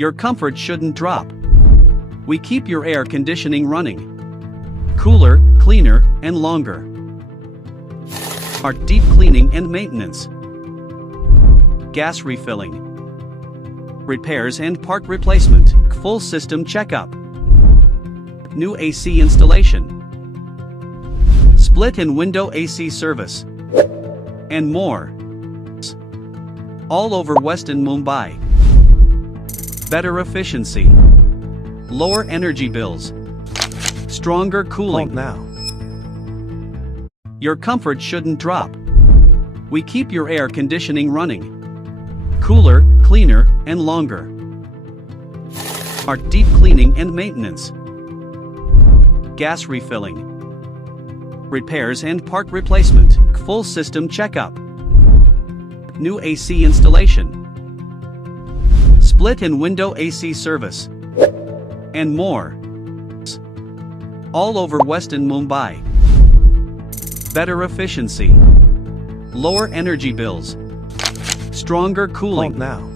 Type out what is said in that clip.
Your comfort shouldn't drop. We keep your air conditioning running. Cooler, cleaner, and longer. Our deep cleaning and maintenance. Gas refilling. Repairs and part replacement. Full system checkup. New AC installation. Split and window AC service. And more. All over Western Mumbai. Better efficiency. Lower energy bills. Stronger cooling. Now. Your comfort shouldn't drop. We keep your air conditioning running. Cooler, cleaner, and longer. Our deep cleaning and maintenance. Gas refilling. Repairs and part replacement. Full system checkup. New AC installation. Split and window AC service. And more. All over Western Mumbai. Better efficiency. Lower energy bills. Stronger cooling. Now.